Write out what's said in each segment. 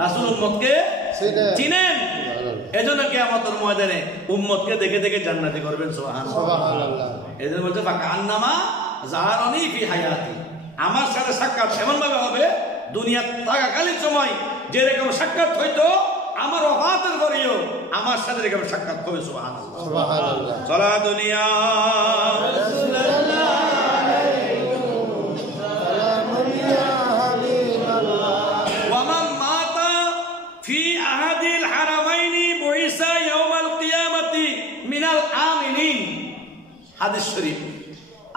রাসূল উম্মতকে চিনেন, এজন্য কিয়ামতের ময়দানে উম্মতকে দেখে দেখে জান্নাতি করবেন। সুবহানাল্লাহ। এজন্য বলতে ফাকান্নামা জাহারানি ফি হায়াতি, আমার সাথে সাক্ষাৎ এমন ভাবে হবে দুনিয়া থাকাকালীন সময় যেরকম সাক্ষাৎ হইতো আমার ওফাতের পরেও আমার সাথে এরকম সাক্ষাৎ হবে। সুবহানাল্লাহ সুবহানাল্লাহ। চলা দুনিয়া রাসূলুল্লাহ আলাইকুম সালামুন ইয়া হাবিবাল্লাহ ওয়া মান মাতা ফি আহাদিল হারামাইনি বুইসা ইয়াউমাল কিয়ামাতি মিনাল আমিনিন। হাদিস শরীফ।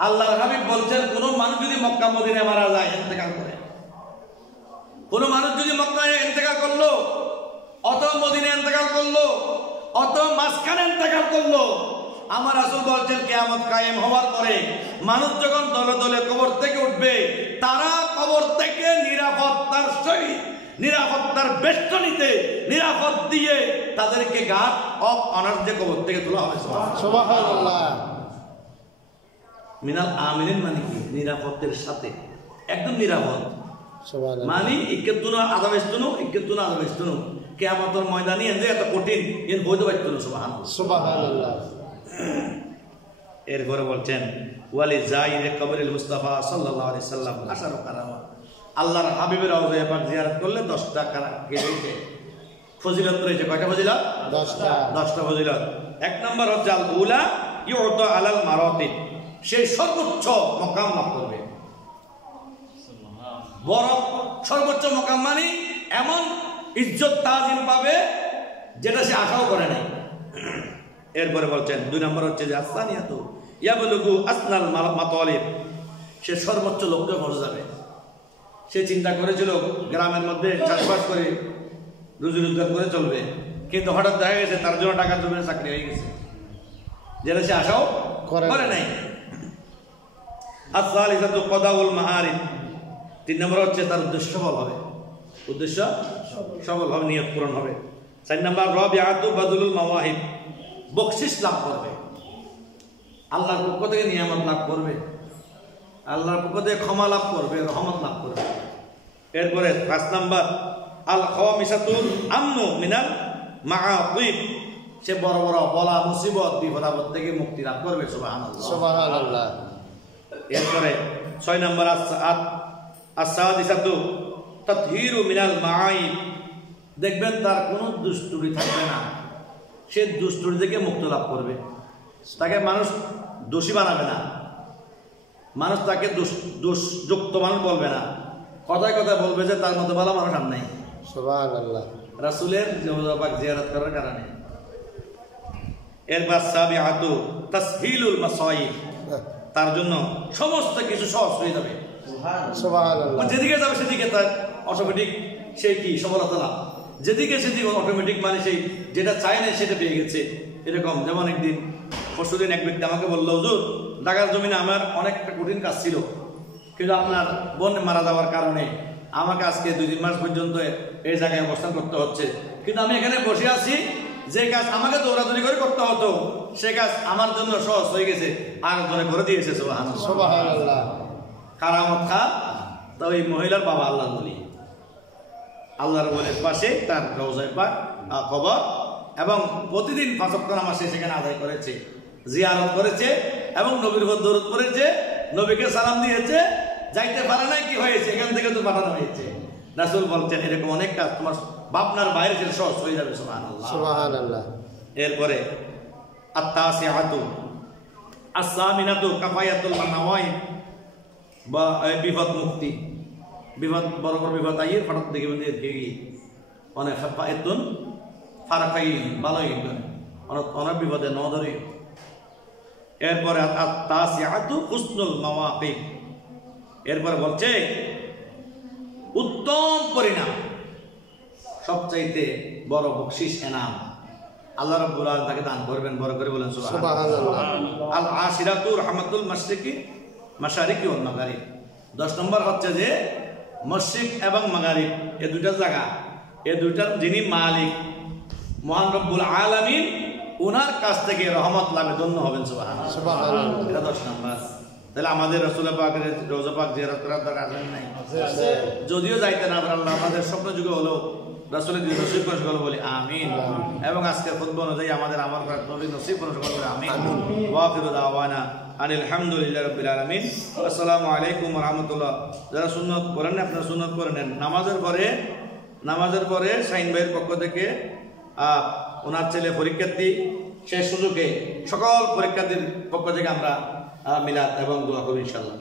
আল্লাহর হাবিব বলছেন কোন মানুষ যদি মক্কা মদিনায় মারা যায়, ইন্তেকাল করে, কোন মানুষ যদি মক্কায় ইন্তেকাল করলো অথবা মদিনায় ইন্তেকাল করলো অথবা মাঝখানে ইন্তেকাল করলো, আমার রাসূল বলছেন কিয়ামত কায়েম হওয়ার পরে মানুষ যখন দলে দলে কবর থেকে উঠবে, তারা কবর থেকে নিরাপত্তার সহিত নিরাপত্তার বেষ্টনীতে নিরাপদ দিয়ে তাদেরকে গার্ড অফ অনার দিয়ে কবর থেকে তোলা হবে। সুবহানাল্লাহ। মিনাল আমিনিন মানে কি? নিরাপত্তার সাথে, একদম নিরাপদ। মানে ইক্কেতুনা আযাবেস্তুনু ইক্কেতুনা আযাবেস্তুনু কিয়ামতের ময়দানে যে এত কঠিন এর বৈধ বাক্য। সুবহানাল্লাহ সুবহানাল্লাহ। এরপরে বলছেন ওয়ালি যায়িরে কবরিল মুস্তাফা সাল্লাল্লাহু আলাইহি সাল্লাম আশারু কারামা, আল্লাহর হাবিবের রওজায়ে পাক জিয়ারত করলে 10টা রয়েছে ফজিলত রয়েছে। কয়টা ফজিলত? 10টা ফজিলত। এক নম্বর হচ্ছে আল উলা ইউতা আলাল মারাতিব, সেই সর্বোচ্চ মাকাম লাভ করবে। বড় সর্বোচ্চ মাকাম মানে এমন ইজ্জত তাজিম পাবে যেটা সে আশাও করে নাই। এরপরে বলছেন 2 নম্বর হচ্ছে যে আসসানিয়াতু ইয়াবলুগু আসনাল মাতালিব, সে সর্বোচ্চ লক্ষ্যে পৌঁছে যাবে। সে চিন্তা করেছিল গ্রামের মধ্যে চাষবাস করে রুজি রোজগার করে চলবে, কিন্তু হঠাৎ দেখা গেছে তার জন্য টাকার জন্য চাকরি হয়ে গেছে, যেটা সে আশাও করে নাই। আসসালিসাতু কদাউল মাআরিফ, 3 নম্বর হচ্ছে তার উদ্দেশ্য সফল হবে, উদ্দেশ্য সফল হবে, নিয়ত পূরণ হবে। 4 নম্বর রাবিআতু বাদুলুল মাওয়াহিব, বকশিশ লাভ করবে, আল্লাহর পক্ষ থেকে নিয়ামত লাভ করবে, আল্লাহর পক্ষ থেকে ক্ষমা লাভ করবে, রহমত লাভ করবে। এরপরে 5 নম্বর আল খামিসাতুল আমনু মিনাল মাআতিব, সে বড় বড় বলা মুসিবত বিপদ আপদ থেকে মুক্তি লাভ করবে। সুবহানাল্লাহ সুবহানাল্লাহ। এরপরে 6 নম্বর আস-সাদিসাতু তাতহীরু মিনাল মাআইব, দেখবেন তার কোনো দুষ্টুরি থাকবে না, সে দুষ্টুরি থেকে মুক্তি লাভ করবে। তাকে মানুষ দোষী বানাবে না, মানুষ তাকে দোষযুক্ত মানুষ বলবে না, কথায় কথায় বলবে যে তার মতো ভালো মানুষ আর নাই। সুবহানাল্লাহ। রাসূলের রওজা পাক জিয়ারত করার কারণে। এরপর সাবিআতু তাসহিলুল মাসাইব, তার জন্য সমস্ত কিছু সহজ হয়ে যাবে। সুবহানাল্লাহ। যেদিকে যাবে সেদিকে তার অটোমেটিক সেই কি সফলতা লাভ, যেদিকে সেদিকে অটোমেটিক মানে সেই যেটা চায় না সেটা পেয়ে গেছে। এরকম যেমন একদিন পরশুদিন এক ব্যক্তি আমাকে বললো, হুজুর ঢাকার জমিনে আমার অনেকটা কঠিন কাজ ছিল, কিন্তু আপনার বোন মারা যাওয়ার কারণে আমাকে আজকে 2-3 মাস পর্যন্ত এই জায়গায় অবস্থান করতে হচ্ছে, কিন্তু আমি এখানে বসে আছি, যে কাজ আমাকে দৌড়াদৌড়ি করে করতে হতো সে কাজ আমার জন্য সহজ হয়ে গেছে, আর জনে করে দিয়েছে। সুবহানাল্লাহ সুবহানাল্লাহ। কারামত খা তো ওই মহিলার বাবা আল্লাহর ওলি, আল্লাহর ওলির পাশে তার রওজায়ে পাক কবর, এবং প্রতিদিন 5 ওয়াক্ত নামাজ সেখানে আদায় করেছে, জিয়ারত করেছে এবং নবীর উপর দরুদ পড়েছে, নবীকে সালাম দিয়েছে। যাইতে পারে না, কি হয়েছে, এখান থেকে তো পাঠানো হয়েছে। রাসূল বলছেন এরকম অনেক কাজ তোমার ভাবনার বাইরে থেকে সহজ হয়ে যাবে। সুবহানাল্লাহ সুবহানাল্লাহ। এরপরে আত-তাসিআতু আস-সামিনাতু কাফায়াতুল মানাওয়াইব, বা বিপদ মুক্তি, বিপদ বড় বড় বিপদ আইয়ে হঠাৎ দেখে বন্ধে গিয়ে অনেক ফাইতুন ফারাকাই ভালোই অনেক বিপদে ন ধরে। এরপরে আত-তাসিআতু হুসনুল মাওয়াকিব, এরপরে বলছে উত্তম পরিণাম, সবচাইতে বড় বকশিশ এনাম আল্লাহ রাব্বুল আলামিন তাকে দান করবেন। বড় করে বলেন সুবহানাল্লাহ। আল আশিরাতু রাহমাতুল মাশরিকি মাশারিকি ওয়াল মাগারিব, 10 নম্বর হচ্ছে যে মশরিক এবং মাগারিব এই দুইটা জায়গা, এই দুইটার যিনি মালিক মহান রব্বুল আলামিন, ওনার কাছ থেকে রহমত লাভে ধন্য হবেন। সুবহানাল্লাহ সুবহানাল্লাহ। এটা 10 নম্বর। তাহলে আমাদের রাসূল পাকের রওজা পাক জিয়ারত করার দরকার আছে নাই? যদিও যাইতে না পারে আল্লাহ আমাদের স্বপ্ন যুগে হলো রাসূলের দিন নসিব করে সকল বলি আমিন। এবং আজকের খুতবা অনুযায়ী আমাদের আমল করার তৌফিক নসিব করে সকল বলি আমিন। ওয়া আখিরু দাওয়ানা আলহামদুলিল্লাহি রাব্বিল আলামিন। আসসালামু আলাইকুম ওয়া রাহমাতুল্লাহ। যারা সুন্নাত করেন না আপনারা সুন্নাত করে নেন। নামাজের পরে শাহিন ভাইয়ের পক্ষ থেকে ওনার ছেলে পরীক্ষার্থী সেই সুযোগে সকল পরীক্ষার্থীর পক্ষ থেকে আমরা মিলাদ এবং দোয়া করি ইনশাআল্লাহ।